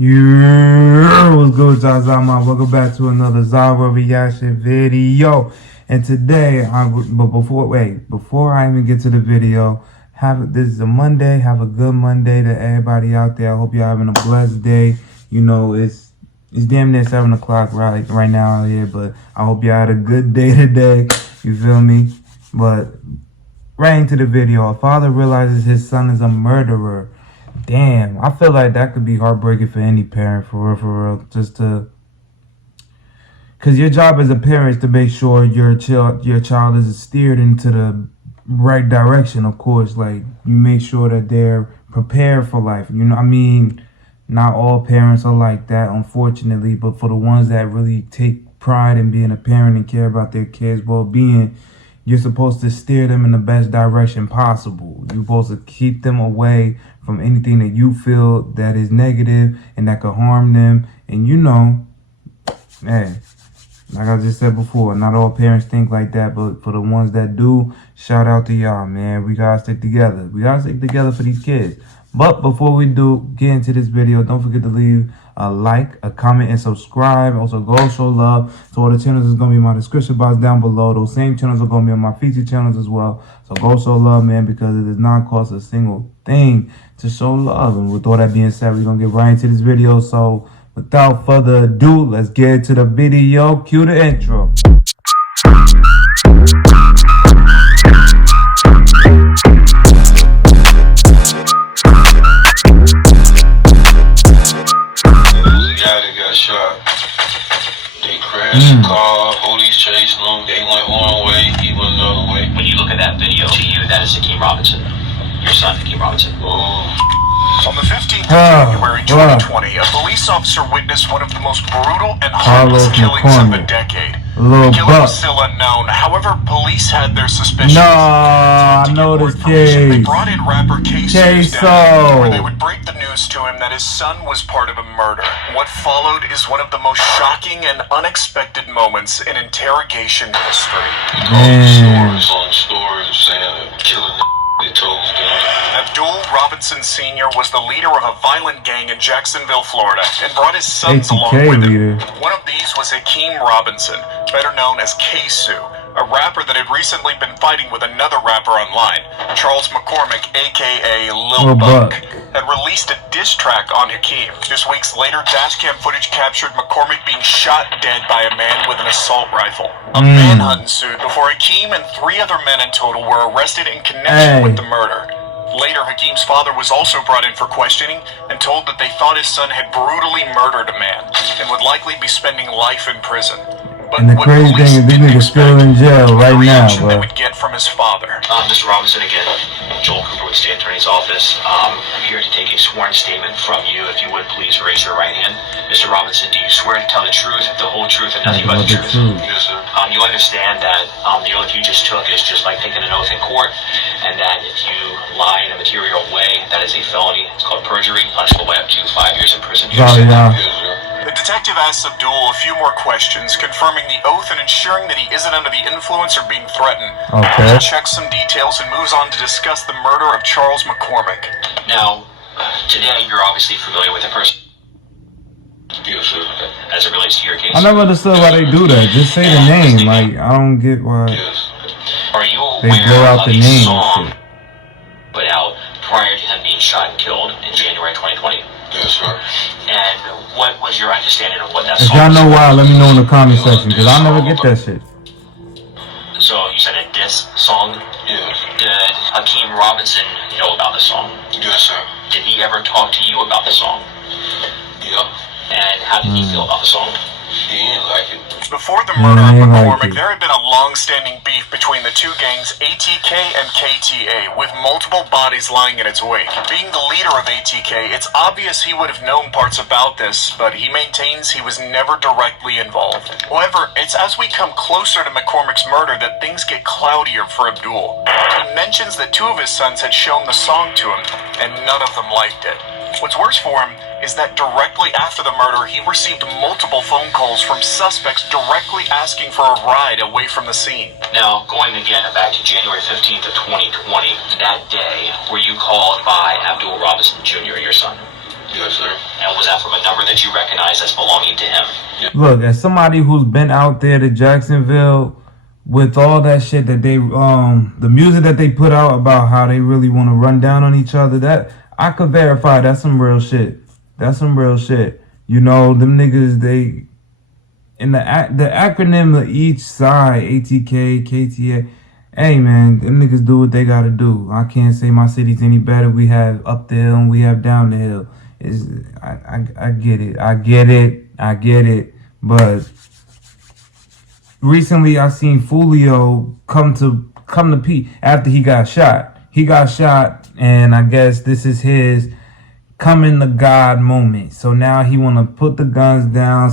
What's good, Zama? Welcome back to another Zahier reaction video. And today, before I even get to the video, this is a Monday. Have a good Monday to everybody out there. I hope you're having a blessed day. You know, it's damn near 7 o'clock right now out here, but I hope you had a good day today. You feel me? But right into the video. A father realizes his son is a murderer. Damn, I feel like that could be heartbreaking for any parent, for real, because your job as a parent is to make sure your child is steered into the right direction, of course. Like, you make sure that they're prepared for life. You know, I mean, not all parents are like that, unfortunately, but for the ones that really take pride in being a parent and care about their kids' well-being, you're supposed to steer them in the best direction possible. You're supposed to keep them away from anything that you feel that is negative and that could harm them. And you know, hey, like I just said before, not all parents think like that, but for the ones that do, shout out to y'all, man. We gotta stick together. We gotta stick together for these kids. But before we do get into this video, don't forget to leave a like, a comment, and subscribe. Also, go show love. So all the channels is going to be in my description box down below. Those same channels are going to be on my feature channels as well. So go show love, man, because it does not cost a single thing to show love. And with all that being said, we're going to get right into this video. So without further ado, let's get into the video. Cue the intro. The car, police chased him, they went one way, he went another way. When you look at that video, to you, that is Hakeem Robinson, your son, Hakeem Robinson. On the 15th of January 2020, a police officer witnessed one of the most brutal and heartless killings of the decade. The killer was still unknown. However, police had their suspicions. I know this kid. They brought in rapper K-So, where they would break the news to him that his son was part of a murder. What followed is one of the most shocking and unexpected moments in interrogation history. Stories saying that killing they told us. Abdul Robinson Sr. was the leader of a violent gang in Jacksonville, Florida, and brought his sons along with him. One of these was Hakeem Robinson, better known as K-So, a rapper that had recently been fighting with another rapper online. Charles McCormick, aka Lil Buck, had released a diss track on Hakeem. Just weeks later, dashcam footage captured McCormick being shot dead by a man with an assault rifle. A manhunt ensued before Hakeem and 3 other men in total were arrested in connection with the murder. Later, Hakeem's father was also brought in for questioning and told that they thought his son had brutally murdered a man and would likely be spending life in prison. But and the crazy thing is, this nigga's still in jail right now, bro. They would get from his father. Mr. Robinson, again, Joel Cooper with the State Attorney's Office. I'm here to take a sworn statement from you. If you would, please raise your right hand. Mr. Robinson, do you swear to tell the truth, the whole truth, and nothing but the truth? Yes, sir. You understand that the oath you just took is just like taking an oath in court, and that if you lie in a material way, that is a felony. It's called perjury, punishable by up to 5 years in prison. Yes, sir. The detective asks Abdul a few more questions, confirming the oath and ensuring that he isn't under the influence or being threatened. Okay. He checks some details and moves on to discuss the murder of Charles McCormick. Now, today you're obviously familiar with the person. Yes, sir. As it relates to your case. I never understood why they do that. Just say the name. Like, I don't get why. Yes. Are you They aware blow out of the a name song put out prior to him being shot and killed in January 2020? Yes, sir. And what was your understanding of what that If song y'all was? know why, let me know in the comment section, because I never get that shit. So you said a diss song? Yes. Did Hakeem Robinson know about the song? Yes, sir. Did he ever talk to you about the song? Yeah. And how did he feel about the song? He didn't like it. Before the murder of McCormick, there had been a long-standing beef between the two gangs, ATK and KTA, with multiple bodies lying in its wake. Being the leader of ATK, it's obvious he would have known parts about this, but he maintains he was never directly involved. However, it's as we come closer to McCormick's murder that things get cloudier for Abdul. He mentions that 2 of his sons had shown the song to him, and none of them liked it. What's worse for him is that directly after the murder, he received multiple phone calls from suspects directly asking for a ride away from the scene. Now, going again back to January 15th of 2020, that day, were you called by Abdul Robinson Jr., your son? Yes, sir. And Was that from a number that you recognize as belonging to him? Look, as somebody who's been out there to Jacksonville with all that shit that they the music that they put out about how they really want to run down on each other, that I could verify that's some real shit. That's some real shit. You know, them niggas, they in the acronym of each side, ATK, KTA. Hey man, them niggas do what they gotta do. I can't say my city's any better. We have up the hill and we have down the hill. I get it. But recently I seen Fulio come to Pete after he got shot. He got shot, and I guess this is his coming to God moment. So now he want to put the guns down,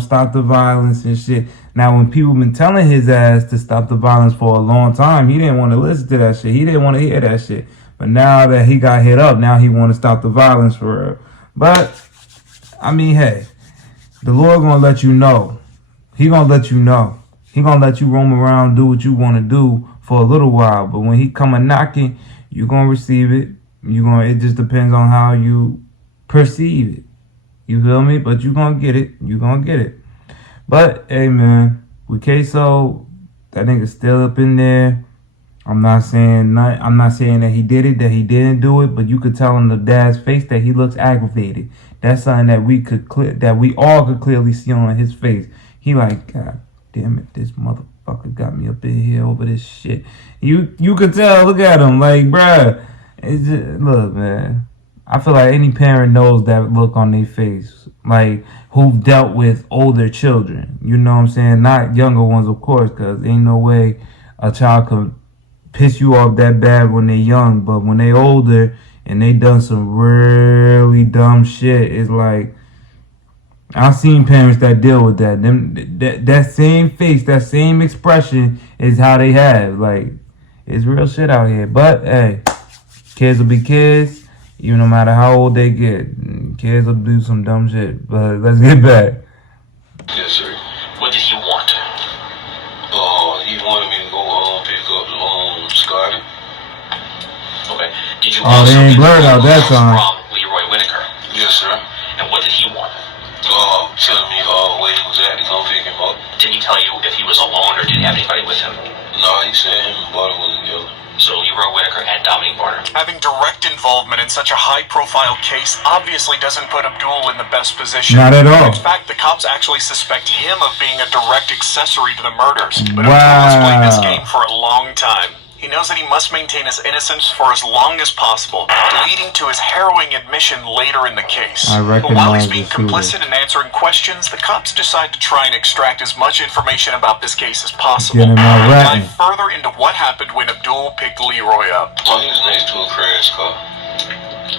stop the violence and shit. Now, when people been telling his ass to stop the violence for a long time, he didn't want to listen to that shit. He didn't want to hear that shit. But now that he got hit up, now he want to stop the violence for real. But, I mean, hey, the Lord gonna let you know. He gonna let you know. He gonna let you roam around, do what you want to do for a little while. But when he come a knocking, you gonna receive it. It just depends on how you perceive it. You feel me? But you gonna get it. You gonna get it. But hey man, with Queso, that nigga still up in there. I'm not saying that he did it, that he didn't do it, but you could tell in the dad's face that he looks aggravated. That's something that we all could clearly see on his face. He like, God damn it, this motherfucker got me up in here over this shit. You could tell. Look at him, like, bruh. It's just, look, man. I feel like any parent knows that look on their face, like who've dealt with older children. You know what I'm saying? Not younger ones, of course, because ain't no way a child could piss you off that bad when they young. But when they older and they done some really dumb shit, it's like I've seen parents that deal with that. That same face, that same expression is how they have. Like, it's real shit out here. But hey, kids will be kids. Even no matter how old they get, kids will do some dumb shit. But let's get back. Yes, sir. What did he want? He wanted me to go pick up Scotty. Okay. Did you Oh, also they ain't get blurred out that calls time. from Leroy Whitaker? Yes, sir. And what did he want? Telling me where he was at to come pick him up. Did he tell you if he was alone or did he have anybody with him? No, he said him and Buddy was together. So Leroy Whitaker and Dominique Barner. Having direct involvement in such a high-profile case obviously doesn't put Abdul in the best position. Not at all. In fact, the cops actually suspect him of being a direct accessory to the murders. But Abdul has played this game for a long time. He knows that he must maintain his innocence for as long as possible, leading to his harrowing admission later in the case. But while he's being complicit and answering questions, the cops decide to try and extract as much information about this case as possible. Get him out Dive further into what happened when Abdul picked Leroy up. He was next to a crash car.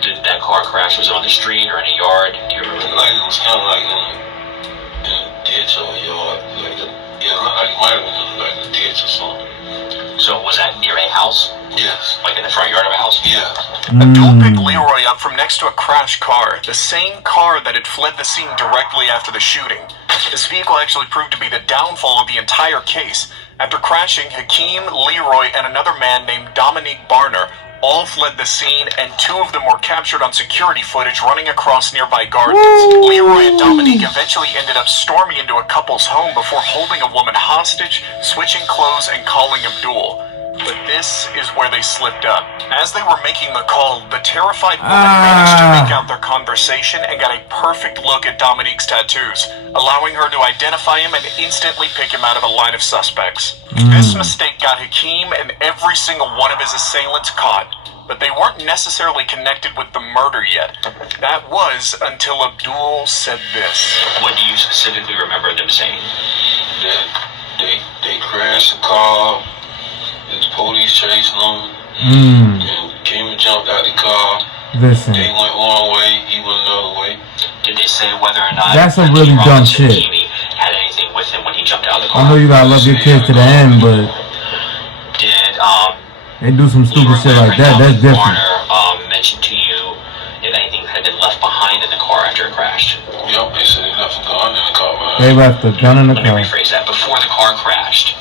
Did that car crash? Was it on the street or in a yard? Do you remember? Like, it was kind of like in a ditch or a yard. Like, it looked like it might have been like a ditch or something. So was that near a house? Yes. Like in the front yard of a house? Yeah. Abdul picked Leroy up from next to a crashed car, the same car that had fled the scene directly after the shooting. This vehicle actually proved to be the downfall of the entire case. After crashing, Hakeem, Leroy, and another man named Dominique Barner all fled the scene, and two of them were captured on security footage running across nearby gardens. Leroy and Dominique eventually ended up storming into a couple's home before holding a woman hostage, switching clothes, and calling Abdul. But this is where they slipped up. As they were making the call, the terrified woman managed to make out their conversation and got a perfect look at Dominique's tattoos, allowing her to identify him and instantly pick him out of a line of suspects. This mistake got Hakeem and every single one of his assailants caught, but they weren't necessarily connected with the murder yet. That was until Abdul said this. What do you specifically remember them saying? That they crashed the car. The police chasing them. And came and jumped out the car. Listen. They went one way, he went another way. Did they say whether or not That's a really dumb shit. had anything with him when he jumped out of the car? I know you gotta love your kids to the end, but did they do some stupid shit like that. That's different. Warner mention to you if anything had been left behind in the car after it crashed? Yep, they said they left a gun in the car. They left a gun in the car. Let me rephrase that. Before the car crashed,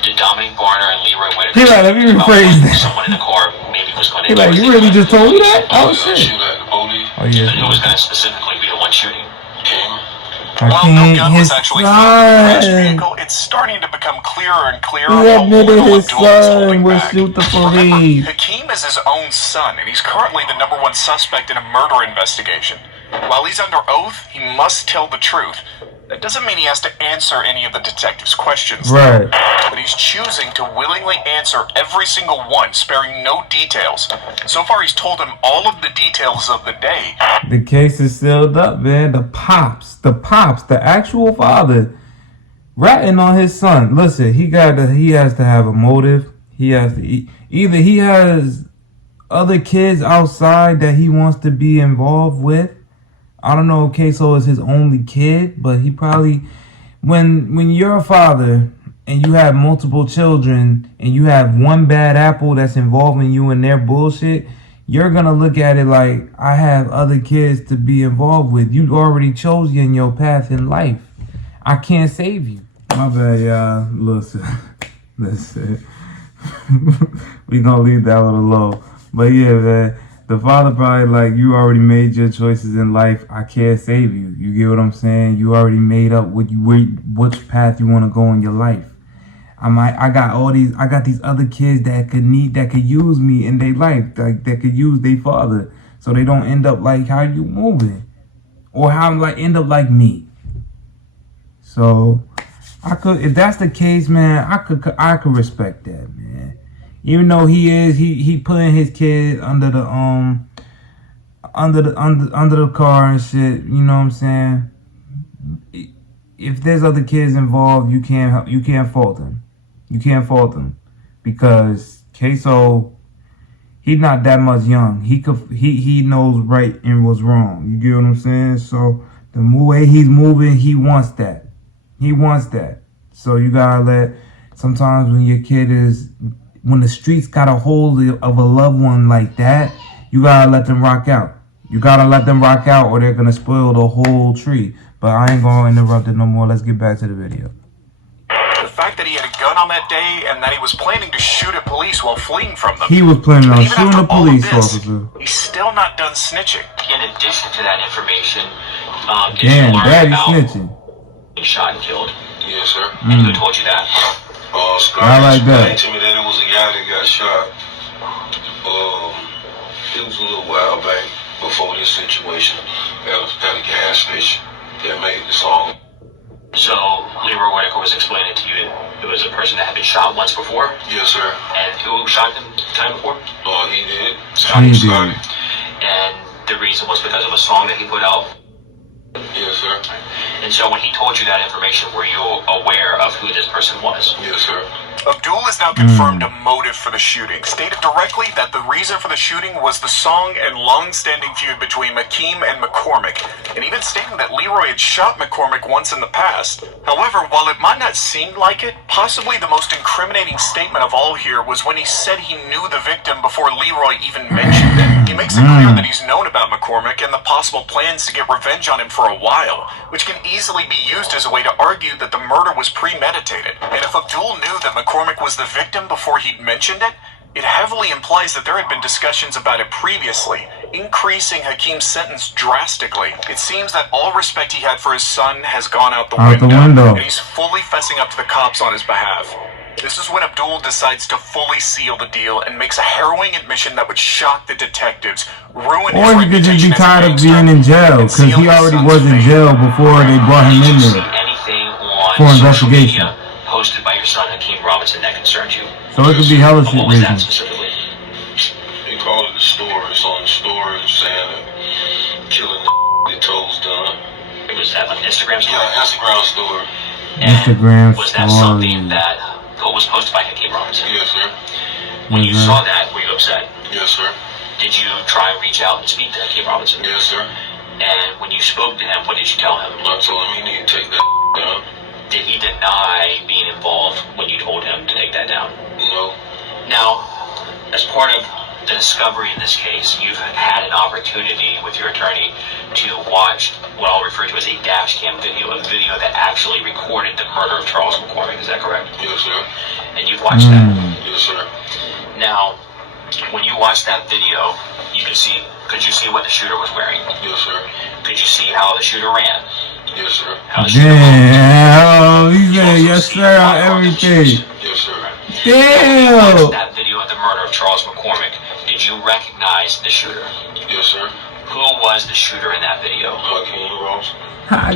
did Dominique Barner and Leroy Whitaker let me rephrase that. someone in the car maybe was going to You really just told me that? Oh shit. Shoot at the police. Oh yeah. Who was going to specifically be the one shooting? While no gun was His actually found in the crashed son. vehicle, it's starting to become clearer and clearer He how admitted little his Abdul is son holding would back. shoot the Remember, police. Hakeem is his own son, and he's currently the #1 suspect in a murder investigation. While he's under oath, he must tell the truth. That doesn't mean he has to answer any of the detective's questions, Right. but he's choosing to willingly answer every single one, sparing no details. So far, he's told him all of the details of the day. The case is sealed up, man. The pops, the actual father, ratting on his son. Listen, he has to have a motive. He has to either he has other kids outside that he wants to be involved with. I don't know if Queso is his only kid, but he probably, when you're a father and you have multiple children and you have one bad apple that's involving you in their bullshit, you're gonna look at it like, I have other kids to be involved with. You already chose in your path in life. I can't save you. My bad, y'all. Listen. We gonna leave that one alone. But yeah, man. The father probably like, you already made your choices in life. I can't save you. You get what I'm saying? You already made up which path you want to go in your life. I got these other kids that could use me in their life, like that could use their father, so they don't end up like how you moving, or how I'm like end up like me. So if that's the case, man, I could respect that, man. Even though he putting his kid under the car and shit, you know what I'm saying? If there's other kids involved, you can't fault him. You can't fault him because Queso, he's not that much young. He knows right and what's wrong. You get what I'm saying? So the way he's moving, he wants that. He wants that. So you gotta sometimes when the streets got a hold of a loved one like that, you gotta let them rock out. You gotta let them rock out or they're gonna spoil the whole tree. But I ain't gonna interrupt it no more. Let's get back to the video. The fact that he had a gun on that day and that he was planning to shoot at police while fleeing from them. He was planning on Even shooting after a all of police this, officer. He's still not done snitching. In addition to that information, did Damn, you learn daddy about snitching. being shot and killed? Yes, sir. And who told you that? Scott I like that. explained to me that it was a guy that got shot. It was a little while back before this situation at a gas station that made the song. So Leroy Whitaker was explaining to you it was a person that had been shot once before? Yes, sir. And who shot him the time before? He did. He did. And the reason was because of a song that he put out? Yes, sir. And so when he told you that information, were you aware of who this person was? Yes, sir. Abdul has now confirmed a motive for the shooting, stated directly that the reason for the shooting was the song and long-standing feud between Hakeem and McCormick, and even stating that Leroy had shot McCormick once in the past. However, while it might not seem like it, possibly the most incriminating statement of all here was when he said he knew the victim before Leroy even mentioned it. He makes it clear that he's known about McCormick and the possible plans to get revenge on him for a while, which can easily be used as a way to argue that the murder was premeditated. And if Abdul knew that McCormick was the victim before he'd mentioned it, it heavily implies that there had been discussions about it previously, increasing Hakeem's sentence drastically. It seems that all respect he had for his son has gone out the window, and he's fully fessing up to the cops on his behalf. This is when Abdul decides to fully seal the deal and makes a harrowing admission that would shock the detectives, ruin his Or he could just be reputation as a tired of gangster, being in jail and because seal he his already son's was in fate. jail before they brought him in Did you see there anything on for social investigation. media posted by your son Hakeem Robinson that concerned you? So it could be hella shit What was that reasons. specifically? He called it the stories on the stories saying that killing the toes done. It was that like Instagram story? Yeah, Instagram story. And Instagram was that story. something that was posted by Hakeem Robinson? Yes, sir. When you saw that, were you upset? Yes, sir. Did you try and reach out and speak to Hakeem Robinson? Yes, sir. And when you spoke to him, what did you tell him? I told him he need to take that down. Did he deny being involved when you told him to take that down? No. Now, as part of the discovery in this case, you've had an opportunity with your attorney to watch what I'll refer to as a dash cam video, a video that actually recorded the murder of Charles McCormick. Is that correct? Yes, sir. And you've watched that. Yes, sir. Now, when you watch that video, you can see Could you see what the shooter was wearing? Yes, sir. Could you see how the shooter ran? Yes, sir. How the shooter Damn, he You said also yes see sir the on firearm everything. Yes, sir. Watched Damn. that video of the murder of Charles McCormick. Did you recognize the shooter? Yes, sir. Who was the shooter in that video? Hakeem Robinson.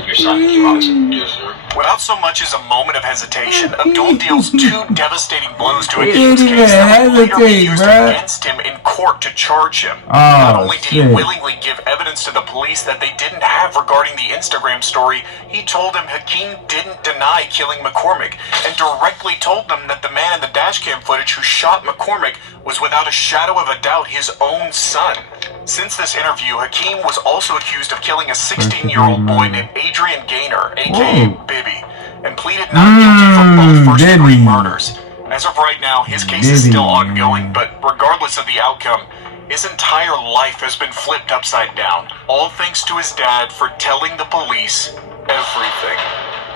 Your son, Hakeem Robinson. Yes, sir. Without so much as a moment of hesitation, Abdul deals 2 devastating blows to He Hakeem's didn't case that even would later be hesitate, used bruh. against him in court to charge him. Oh, Not only did he shit. willingly give evidence to the police that they didn't have regarding the Instagram story, he told them Hakeem didn't deny killing McCormick and directly told them that the man in the dashcam footage who shot McCormick was without a shadow of a doubt his own son. Since this interview, Hakeem was also accused of killing a 16-year-old boy named Adrian Gaynor, aka Whoa. Bibby, and pleaded not guilty for both first-degree Bibby. murders. As of right now, his case is Bibby, still man. ongoing, but regardless of the outcome, his entire life has been flipped upside down, all thanks to his dad for telling the police everything.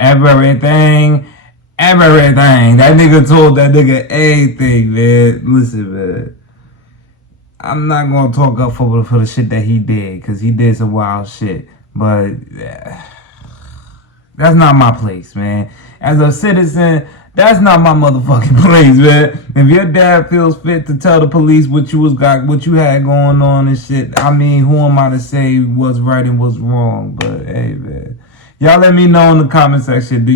Everything. That nigga told that nigga everything, man. Listen, man. I'm not gonna talk up for the shit that he did, cause he did some wild shit. But that's not my place, man. As a citizen, that's not my motherfucking place, man. If your dad feels fit to tell the police what you had going on and shit, I mean, who am I to say what's right and what's wrong? But hey, man. Y'all let me know in the comment section.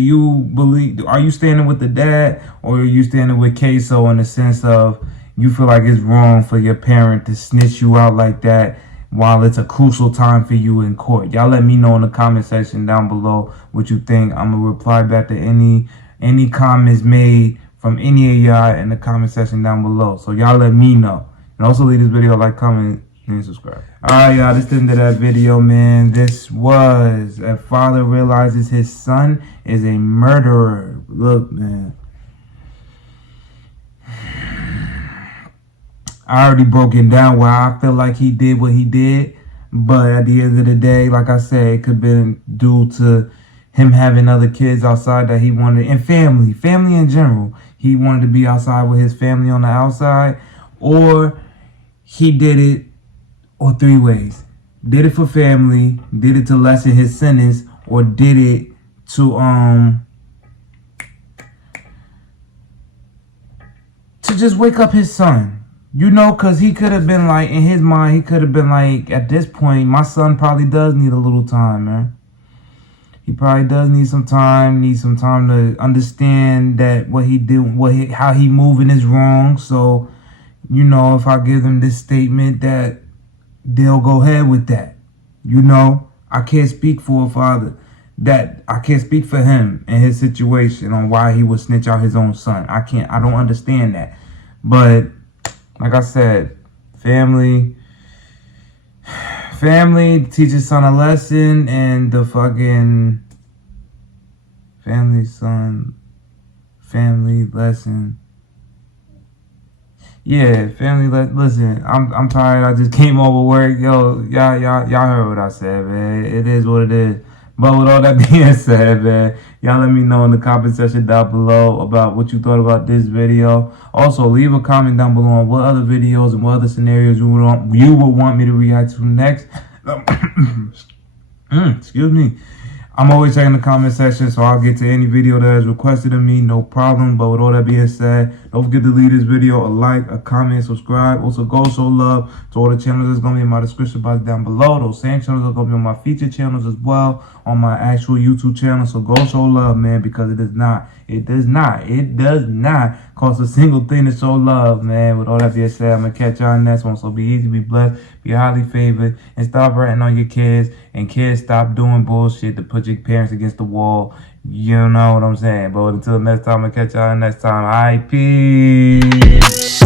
Are you standing with the dad, or are you standing with Queso in the sense of you feel like it's wrong for your parent to snitch you out like that while it's a crucial time for you in court? Y'all let me know in the comment section down below what you think. I'm gonna reply back to any comments made from any of y'all in the comment section down below. So y'all let me know. And also leave this video a like, comment, and subscribe. Alright, y'all, this is the end of that video, man. This was a father realizes his son is a murderer. Look, man. I already broken down why I feel like he did what he did. But at the end of the day, like I said, it could have been due to him having other kids outside that he wanted, and family in general. He wanted to be outside with his family on the outside, or he did it, or 3 ways. Did it for family, did it to lessen his sentence, or did it to just wake up his son. You know, because he could have been like, in his mind, he could have been like, at this point, my son probably does need a little time, man. He probably does need some time to understand that what he did, how he moving is wrong. So, you know, if I give them this statement, that they'll go ahead with that. You know, I can't speak for a father. I can't speak for him and his situation on why he would snitch out his own son. I don't understand that. But like I said, family teaches son a lesson, and the fucking family lesson. Yeah, listen, I'm tired. I just came over work. Yo, y'all heard what I said, man. It is what it is. But with all that being said, man, y'all let me know in the comment section down below about what you thought about this video. Also, leave a comment down below on what other videos and what other scenarios you would want me to react to next. Excuse me. I'm always checking the comment section, so I'll get to any video that is requested of me, no problem. But with all that being said, don't forget to leave this video a like, a comment, subscribe. Also, go show love to all the channels that's going to be in my description box down below. Those same channels are going to be on my featured channels as well, on my actual YouTube channel. So go show love, man, because it does not cost a single thing to show love, man. With all that being said, I'm going to catch y'all in the next one. So be easy, be blessed, be highly favored, and stop ratting on your kids. And kids, stop doing bullshit to put your parents against the wall. You know what I'm saying? But until next time, I'm going to catch y'all next time. All right, peace.